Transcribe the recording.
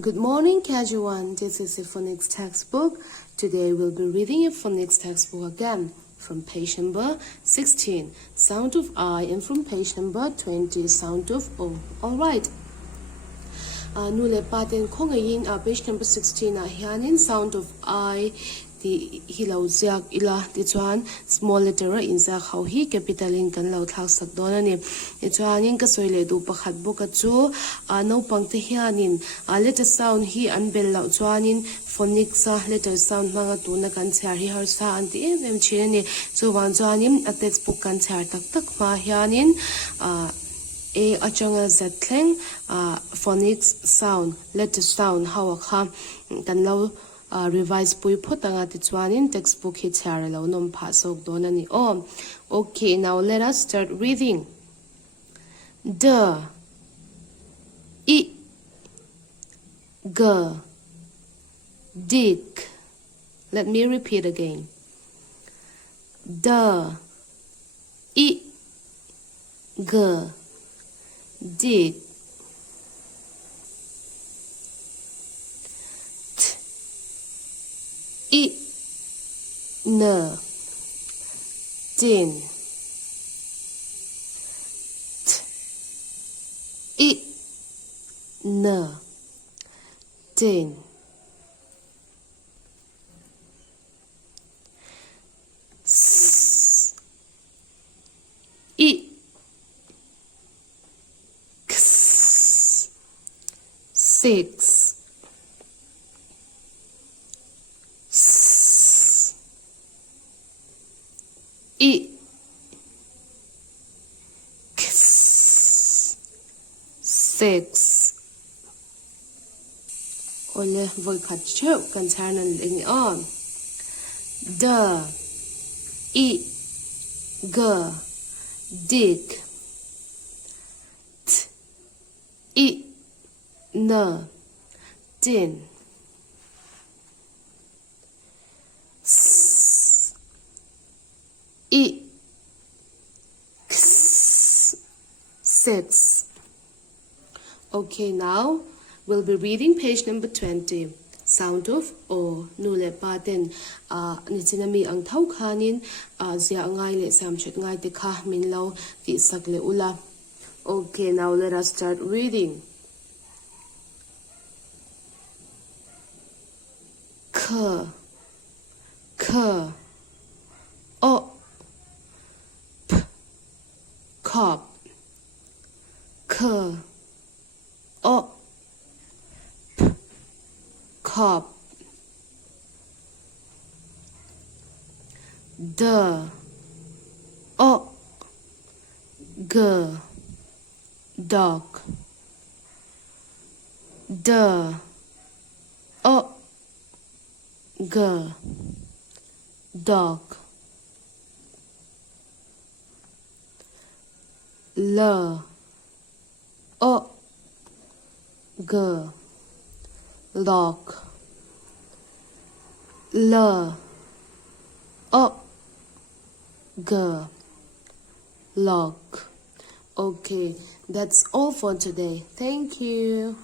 Good morning, everyone. This is a phonics textbook. Today we'll be reading a phonics textbook again from page number 16, sound of I, and from page number 20, sound of O. Alright. Nule paten kongayin page number 16 hianin sound of I the hilau ziak ila ti chuan small letter in za khau hi capital in kan lo thak sak don ani ti chuanin ka soile du pakhat boka chu no pangte hianin letter sound hi an bel lo chuanin phonics letter sound manga tu na kan chhar hi har sa an ti em chin ani chu wan chuanin a textbook kan chhar tak tak ma hianin a achanga zatleng phonics sound letter sound hawa kha kan lo revise pui photanga ti chuanin textbook hi chhar lo nom pha sok don ani okay, now let us start reading. I g dick. Let me repeat again. I g dick. N din. N din. Six. Six. Ole voi khat cheu kan charnan ling on. I g dick. N din. Six. Okay, now we'll be reading page number 20. Sound of O. Nule paten nitinami ang thau khanin zia ngai le samchet ngai te kha min lo ti sakle ula. Okay, now let us start reading. K O P cop. K O P cop. D O G dog. D O G dog. L O G lock. L O G lock. Okay, that's all for today. Thank you.